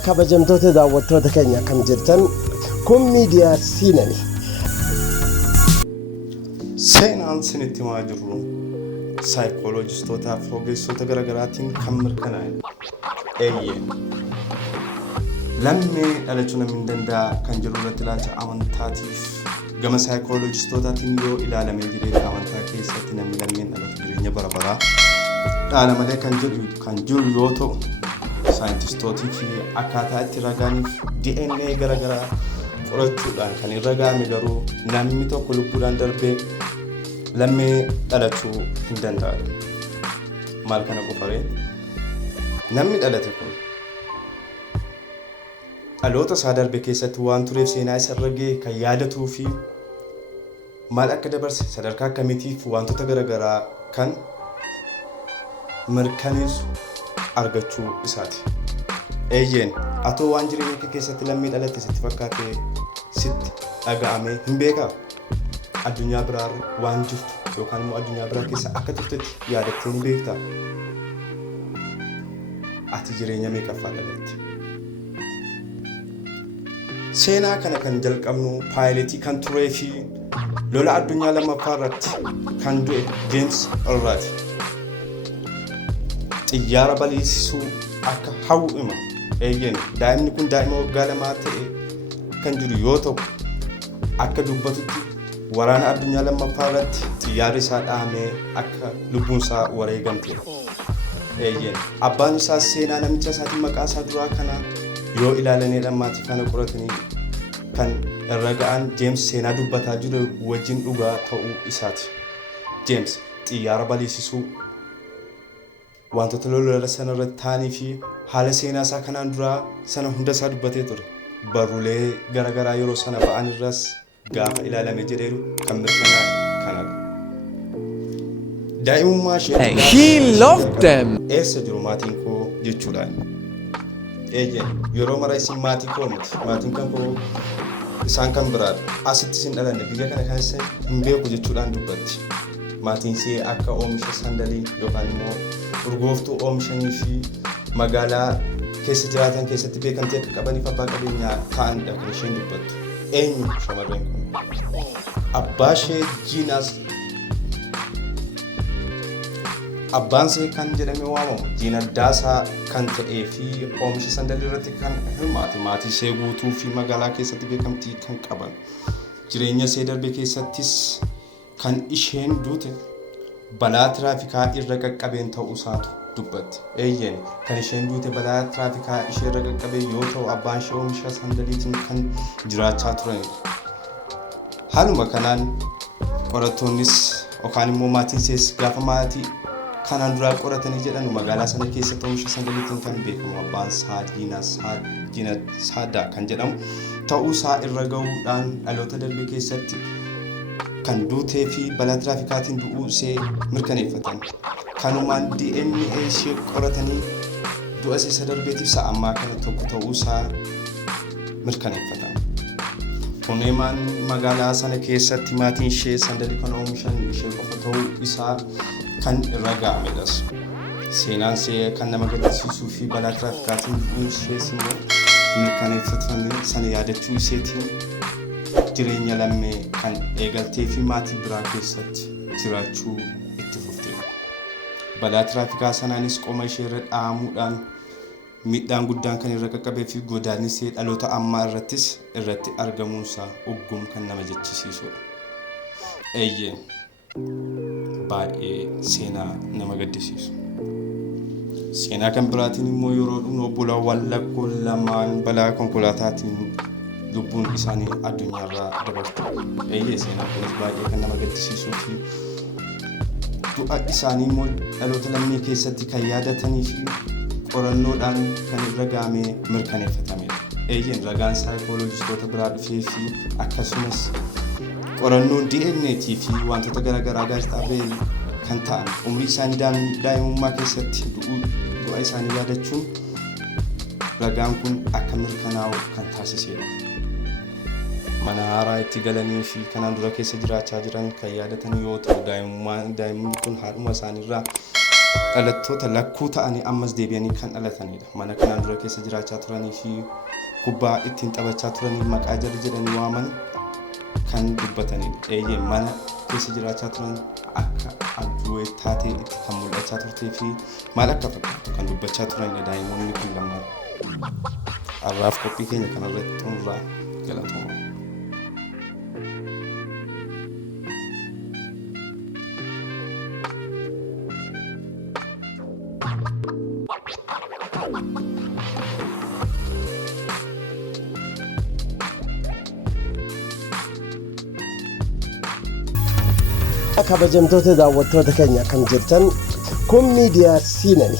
kabajamtoota daawwattoota keenya akkam jirtan kun miidiyaa siinani seenaan sinitti maa jirru saayikooloojistoota fi ogeessota garaagaraatiin kan mirkanaa'e lammii dhalachuu namni hin danda'a kan jiru irratti ilaalcha amantaatiif gama saayikooloojistootaan yoo ilaalamee jireenya amantaa keessatti namni lammiin dhalatu jireenya bara baraa dhaala malee kan jiru yoo ta'u saayintistootii fi akkaataa itti ragaaniif DNA garaagaraa qorachuudhaan kan hin ragaame garuu namni tokko lubbuudhaan darbee lammii dhalachuu hin danda'u. Maal kana qofaree namni dhalate kun dhaloota isaa darbe keessatti waan tureef seenaa isa ragee kan yaadatuu fi maal akka dabarse sadarkaa akkamiitiif wantoota garaagaraa kan mirkaneessu argachuu isaati. Atoo waan jireenya kee keessatti lammii dhalatte sitti fakkaatee sitti dhaga'amee hin beekaa? Addunyaa biraarra waan jirtu yookaan immoo addunyaa biraa keessa akka turtetti yaadattee ni beektaa? Ati jireenya meeqaffaa dhalatte? Seenaa kana kan jalqabnu paayileetii kan turee fi lola addunyaa lammaffaa irratti kan du'e James Irraati. Xiyyaara baliisisuu akka hawwima. Daa'imni kun daa'ima waggaa lamaa ta'e kan jiru yoo ta'u akka dubbatutti waraana addunyaa lammaffaa irratti xiyyaarri isaa dhahamee akka lubbuun isaa wareegamte. Abbaan isaa seenaa namicha isaatiin maqaa isaa duraa kana yoo ilaalanii dhammaatii kana qoratanii kan irra ga'an James seenaa dubbataa jiru wajjin dhugaa ta'uu isaati. James xiyyaara baliisisuu wantoota lola sana irratti ta'anii fi haala seenaa isaa kanaan duraa sana hunda isaa dubbatee ture. Barruulee garaagaraa yeroo sana ba'an irras gaafa ilaalame jedheeru kan mirkanaa'e kanadha. Daa'imummaa ishee he loved them. Eessa jiru maatiin koo jechuudhaan. Yeroo mara isin maatii koo miti. Maatiin kan koo isaan kan biraadha. Asitti isin dhalanne biyya kana keessa hin beeku jechuudhaan dubbatti. Maatiin ishee akka oomisha sandalii yookaan immoo urgooftuu oomishanii fi magaalaa keessa jiraatan keessatti beekamtii akka qabaniif abbaa qabeenyaa ta'anidha kan isheen dubbattu. Eenyu shamarreen kun? Abbaa ishee Jiinas abbaan ishee kan jedhamee waamamu Jiinadaasaa kan ta'ee fi oomisha sandalii irratti kan hirmaate. Maatii ishee guutuu fi magaalaa keessatti beekamtii kan qaban. Jireenya ishee darbe keessattis kan isheen duute balaa tiraafikaa irra qaqqabeen ta'uu isaatu dubbatti. Kan isheen duute balaa tiraafikaa ishee irra qaqqabee yoo ta'u abbaan ishee oomisha sandaliitiin kan jiraachaa turanidha. Haaluma kanaan qorattoonnis yookaan immoo maatiin ishees gaafa maatii kanaan duraa qoratanii jedhan magaalaa sana keessatti oomisha sandaliitiin kan beekamu abbaan isaa Jiinadaasaa kan jedhamu ta'uu isaa irra ga'uudhaan dhaloota darbe keessatti kan duutee fi balaa tiraafikaatiin du'uu ishee mirkaneeffatan. Kanumaan DNA ishee qoratanii du'a isa darbeetiif sa'a ammaa kana tokko ta'uu isaa mirkaneeffatan. Kuneemaan magaalaa sana keessatti maatiin ishee sandalii kan oomishan ishee qofa ta'uu isaa kan irra ga'amedhas. Seenaan ishee kan nama gaddisiisuu fi balaa tiraafikaatiin du'uu ishees immoo mirkaneeffatame sana yaadachuu isheetiin jireenya lammii kan eegaltee fi maatii biraa keessatti jiraachuu itti fuftee. Balaa tiraafikaa sanaanis qoma ishee irra dhaamuudhaan miidhaan guddaan kan irra qaqqabee fi godaannisee dhaloota ammaa irratti argamuunsaa uggum kan nama jechisiisudha. Baay'ee seenaa nama gaddisiisu. Seenaa kan biraatiin immoo yeroo dhumnu obbolaawwan lakkoon lamaan balaa konkolaataatiin lubbuun isaanii addunyaarraa dabartu. Seenaan kunis baay'ee kan nama gaddisiisuu fi du'a isaanii immoo dhaloota lammii keessatti kan yaadatanii fi qorannoodhaan kan irra ga'amee mirkaneeffatamedha. Ragaan saayikooloojistoota biraa dhufee fi akkasumas qorannoon DNA fi wantoota garaagaraa gaazexaabee kan ta'an umrii isaanii daa'imummaa keessatti du'a isaanii yaadachuun ragaan kun akka mirkanaa'u kan taasisedha. Mana haaraa itti galanii fi kanaan dura keessa jiraachaa jiran kan yaadatan yoo ta'u daa'imni kun haadhuma isaaniirraa dhalattoota lakkuu ta'anii ammas deebi'anii kan dhalatanidha. Mana kanaan dura keessa jiraachaa turanii fi kubbaa ittiin taphachaa turanii maqaa jarri jedhanii waaman kan dubbatanidha. Eeyyee mana keessa jiraachaa turan akka abjuu taatee itti kan mul'achaa turtee fi maal akka fakkaatu kan dubbachaa turanidha daa'imoonni kun lamaan. Har'aaf qophii keenya kanarratti xumurraa galatooma. kabajamtoota daawwattoota keenya kan jirtan kun miidiyaa siinani